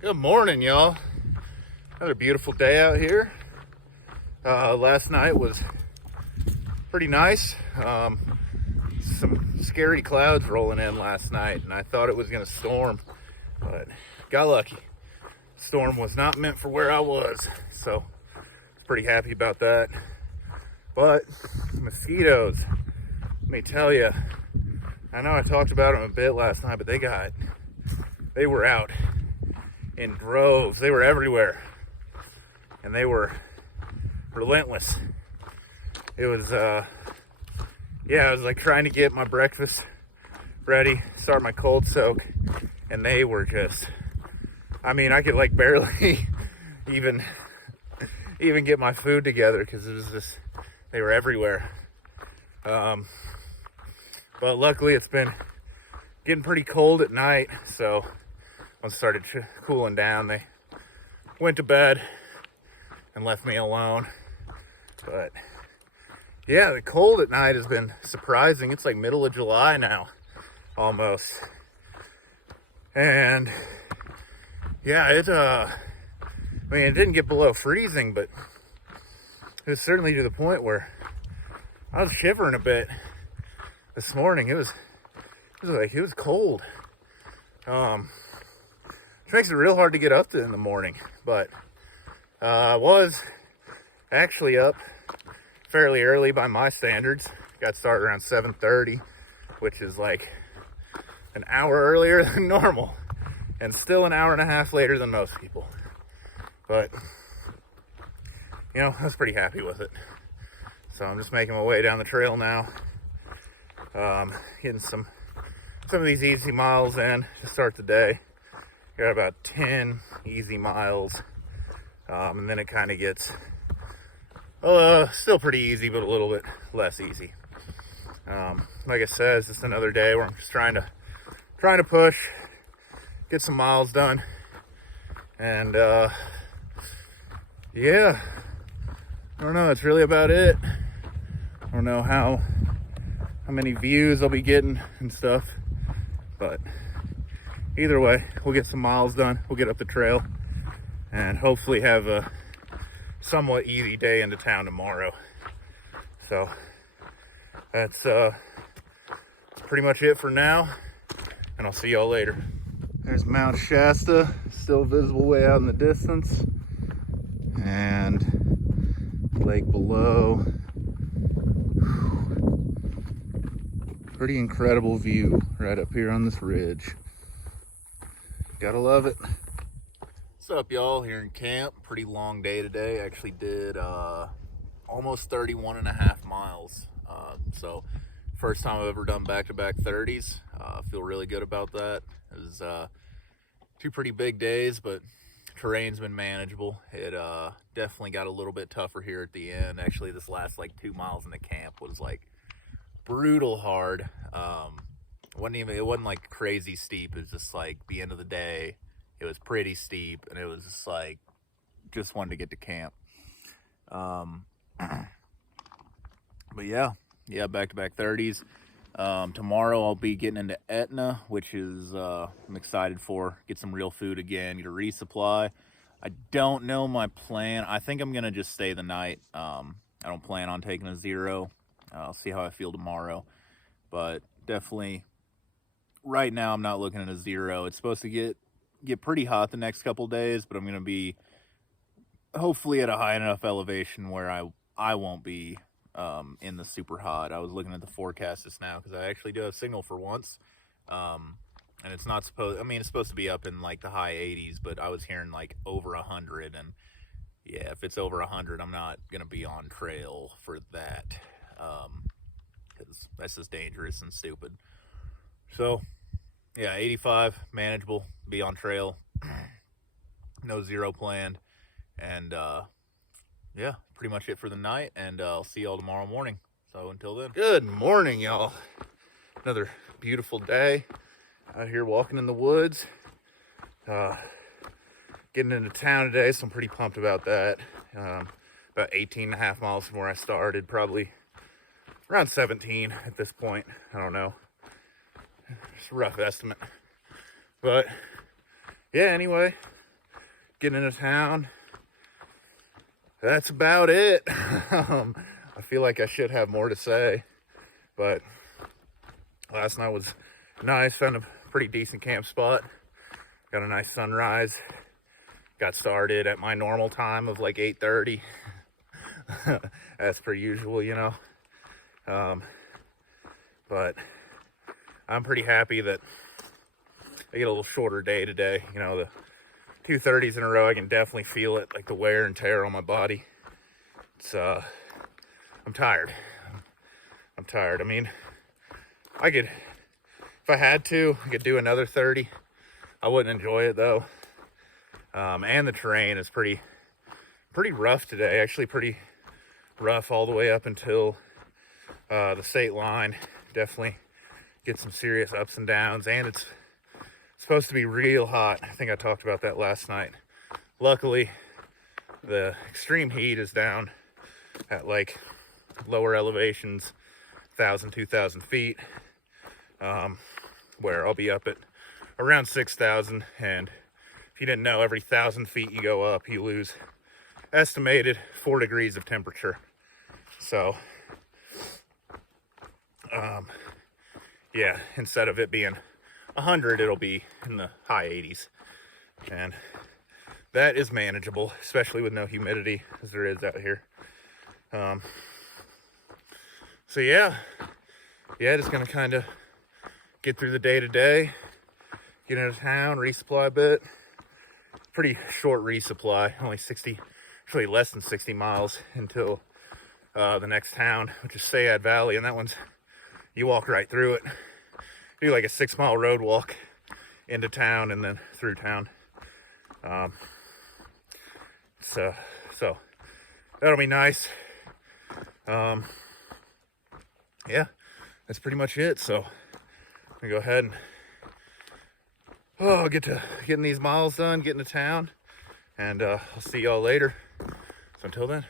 Good morning, y'all. Another beautiful day out here. Last night was pretty nice. Some scary clouds rolling in last night, and I thought it was gonna storm, but got lucky. Storm was not meant for where I was, so I was pretty happy about that. But mosquitoes, let me tell you, I know I talked about them a bit last night, but they were out in droves. They were everywhere, and they were relentless. It was I was like trying to get my breakfast ready, start my cold soak, and they were just, I could like barely even get my food together because it was just, they were everywhere. But luckily it's been getting pretty cold at night, so once it started cooling down, they went to bed and left me alone. But yeah, the cold at night has been surprising. It's like middle of July now, almost. And yeah, it didn't get below freezing, but it was certainly to the point where I was shivering a bit this morning. It was cold. Which makes it real hard to get up to in the morning, but I was actually up fairly early by my standards. Got started around 7:30, which is like an hour earlier than normal, and still an hour and a half later than most people. But I was pretty happy with it. So I'm just making my way down the trail now, getting some of these easy miles in to start the day. Got about 10 easy miles, and then it kind of gets still pretty easy, but a little bit less easy. Like I said, it's just another day where I'm just trying to push, get some miles done, and yeah, I don't know, that's really about it. I don't know how many views I'll be getting and stuff, but either way, we'll get some miles done, we'll get up the trail, and hopefully have a somewhat easy day into town tomorrow. So that's pretty much it for now, and I'll see y'all later. There's Mount Shasta, still visible way out in the distance, and lake below. Pretty incredible view right up here on this ridge. Gotta love it. What's up, y'all? Here in camp. Pretty long day today. Actually did almost 31 and a half miles. So first time I've ever done back-to-back 30s. Feel really good about that. It was two pretty big days, but terrain's been manageable. It definitely got a little bit tougher here at the end. Actually, this last like 2 miles in the camp was like brutal hard. It wasn't like crazy steep. It was just like the end of the day, it was pretty steep, and it was just like, just wanted to get to camp. But yeah, back-to-back 30s. Tomorrow I'll be getting into Etna, which is I'm excited for. Get some real food again, get a resupply. I don't know my plan. I think I'm gonna just stay the night. I don't plan on taking a zero. I'll see how I feel tomorrow, but definitely right now I'm not looking at a zero. It's supposed to get pretty hot the next couple days, but I'm going to be hopefully at a high enough elevation where I won't be in the super hot. I was looking at the forecast just now because I actually do have signal for once, and it's not supposed, it's supposed to be up in like the high 80s, but I was hearing like over 100, and yeah, if it's over 100, I'm not going to be on trail for that, because that's just dangerous and stupid. So yeah, 85, manageable, be on trail, no zero planned, and yeah, pretty much it for the night, and I'll see y'all tomorrow morning. So until then, good morning, y'all. Another beautiful day out here walking in the woods, getting into town today, so I'm pretty pumped about that. About 18 and a half miles from where I started, probably around 17 at this point. I don't know, it's a rough estimate, but yeah, anyway, getting into town. That's about it. I feel like I should have more to say, but last night was nice. Found a pretty decent camp spot. Got a nice sunrise. Got started at my normal time of like 8:30. As per usual, you know. But I'm pretty happy that I get a little shorter day today. You know, the 2:30s in a row, I can definitely feel it, like the wear and tear on my body. It's I'm tired. I'm tired. I mean, I could, if I had to, I could do another 30. I wouldn't enjoy it though. And the terrain is pretty rough today. Actually, pretty rough all the way up until the state line. Definitely get some serious ups and downs, and it's supposed to be real hot. I think I talked about that last night. Luckily, the extreme heat is down at like lower elevations, 1,000, 2,000 feet, where I'll be up at around 6,000. And if you didn't know, every 1,000 feet you go up, you lose estimated 4 degrees of temperature. So, yeah, instead of it being 100, it'll be in the high 80s. And that is manageable, especially with no humidity as there is out here. So yeah, just gonna kind of get through the day today, get into town, resupply a bit. Pretty short resupply, only 60, actually less than 60 miles until the next town, which is Sayad Valley, and that one's, you walk right through it. Do like a 6-mile road walk into town and then through town. So that'll be nice. Yeah, that's pretty much it. So I'm gonna go ahead and getting these miles done, getting to town, and I'll see y'all later. So until then.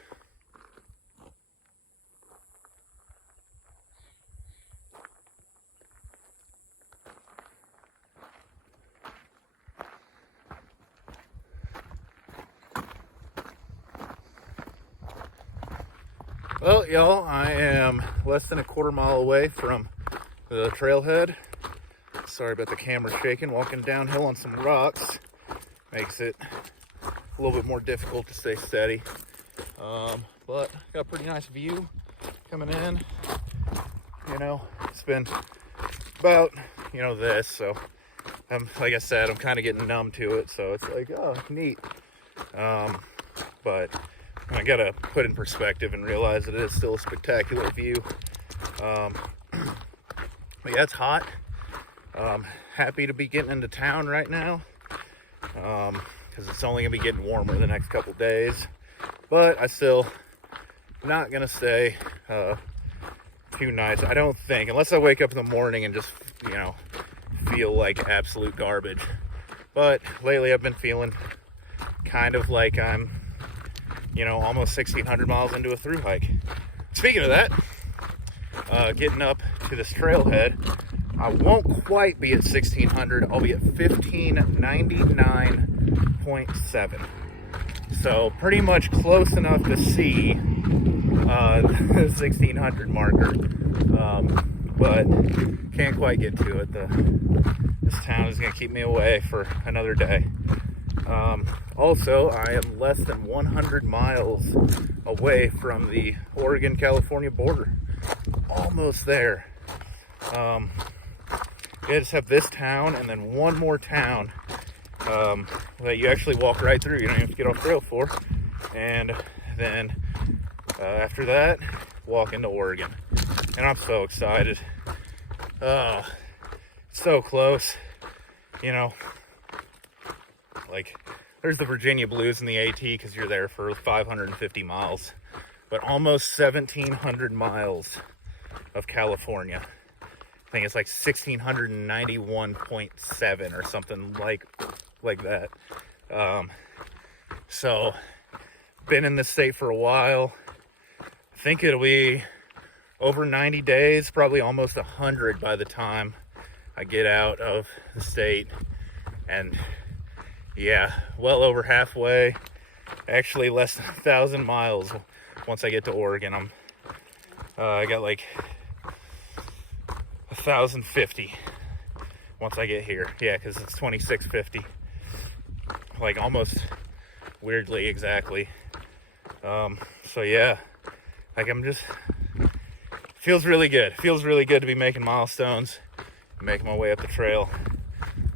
Well, y'all, I am less than a quarter mile away from the trailhead. Sorry about the camera shaking. Walking downhill on some rocks makes it a little bit more difficult to stay steady. But got a pretty nice view coming in. You know, it's been about, you know, this. So, like I said, I'm kind of getting numb to it. So it's like, oh, neat. But I gotta put in perspective and realize that it is still a spectacular view. But yeah, it's hot. Happy to be getting into town right now, because it's only gonna be getting warmer the next couple days. But I still not gonna stay 2 nights, I don't think, unless I wake up in the morning and just, you know, feel like absolute garbage. But lately I've been feeling kind of like I'm, you know, almost 1,600 miles into a through hike. Speaking of that, getting up to this trailhead, I won't quite be at 1,600. I'll be at 1,599.7. So pretty much close enough to see the 1,600 marker, but can't quite get to it. This town is going to keep me away for another day. Also, I am less than 100 miles away from the Oregon-California border. Almost there. I just have this town and then one more town that you actually walk right through. You don't even have to get off trail for. And then after that, walk into Oregon. And I'm so excited. So close. You know, like, there's the Virginia Blues in the AT because you're there for 550 miles. But almost 1,700 miles of California. I think it's like 1,691.7 or something like that. So, been in this state for a while. I think it'll be over 90 days, probably almost 100 by the time I get out of the state. And Yeah, well over halfway. Actually, less than 1,000 miles once I get to Oregon. I got like 1,050 once I get here. Yeah, because it's 2,650. Like almost weirdly exactly. So yeah, like feels really good. Feels really good to be making milestones, making my way up the trail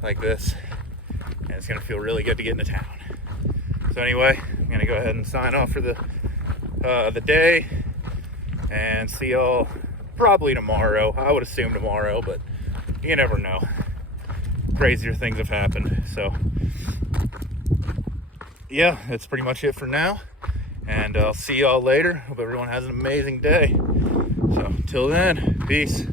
like this. And it's gonna feel really good to get into town. So anyway, I'm gonna go ahead and sign off for the day, and see y'all probably tomorrow. I would assume tomorrow, but you never know. Crazier things have happened. So yeah, that's pretty much it for now, and I'll see y'all later. Hope everyone has an amazing day. So till then, peace.